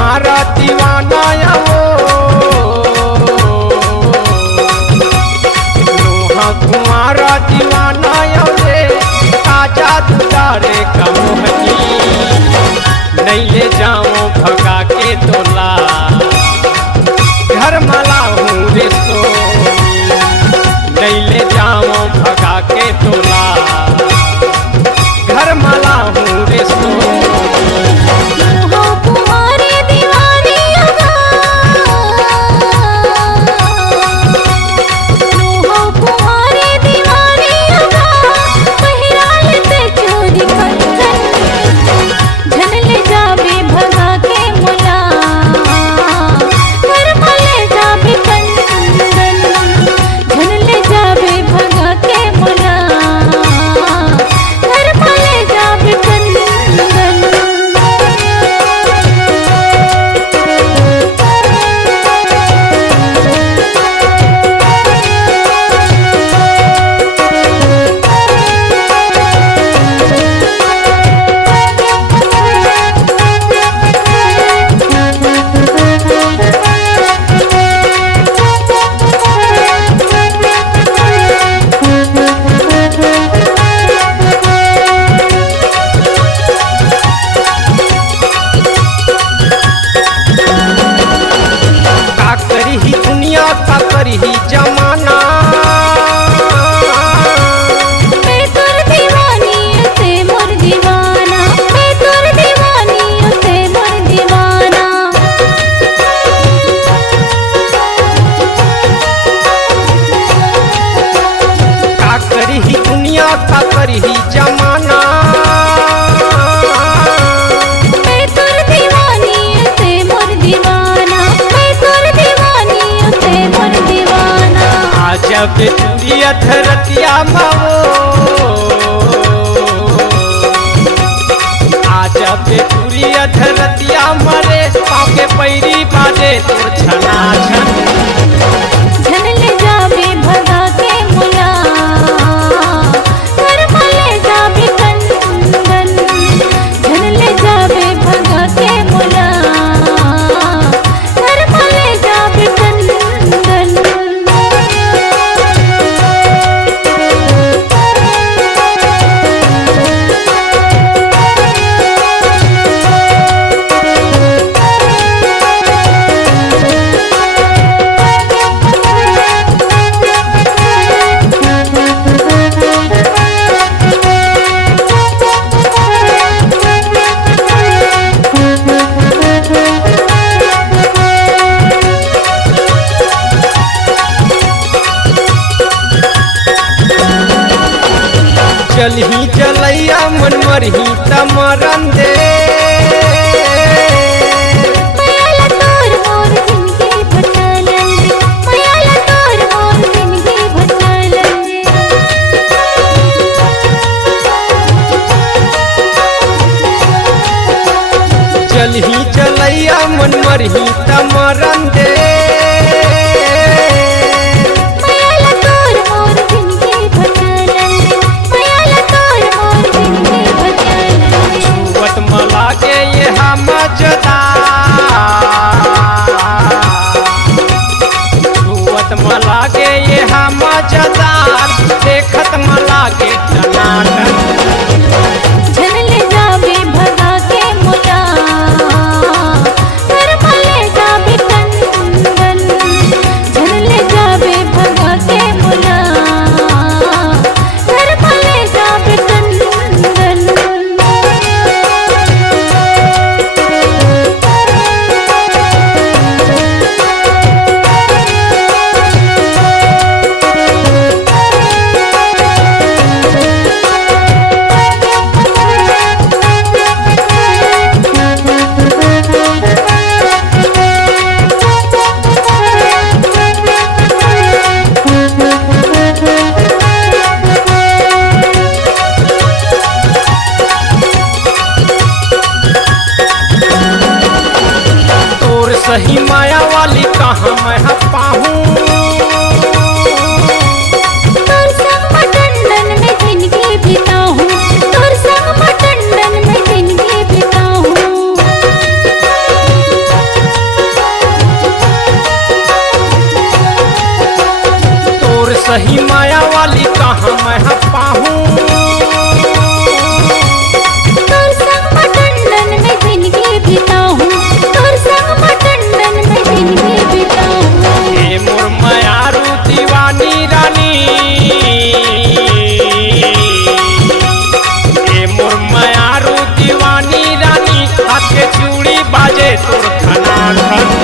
कुमारा दीवाना वो नोहा कुमारा दीवाना रे ताजा दुलारे कमोहनी नहीं ले जाऊं भगा के तोला घर मला हूँ रे सोनी नहीं ले जाऊं भगा के तोला घर मला हूँ रे सोनी ही जमाना मैं तोर दीवानी से मोर दीवाना मैं तोर दीवानी से मोर दीवाना का करी ही दुनिया का करी ही जमाना मैं तोर दीवानी से मोर दीवाना मैं तोर दीवानी से मोर दीवाना जब तुरिया धरतिया मावो जब तुरिया धरतिया मरे पाँव के पैरी बाजे तोर छना छन झन ले जाबे भगा के मुला घर मले जाबे कंदन झन ले जाबे भगा के मुला घर मले जाबे कंदन चल ही चलैया मन मरही तमरन दे मयाला तोर मोर जिनके भटलन मयाला तोर मोर जिनके भटलन चल ही चलैया मन मरही तमरन दे मयाला तोर मोर जिनके भटलन मयाला तोर मोर जिनके भटलन छुवत मला के ये हम छुवत मला के ये हम जदार देखत मला के टनाटन झन ले जाबे भगा के मुला घर मले जाबे कंदन झन ले जाबे भगा के मुला घर मले जाबे कंदन सही माया वाली कहाँ मैं पाहूँ तोर संग मटंडन में जिंदगी बिताऊं तोर संग मटंडन में जिंदगी बिताऊं उत्तराखंड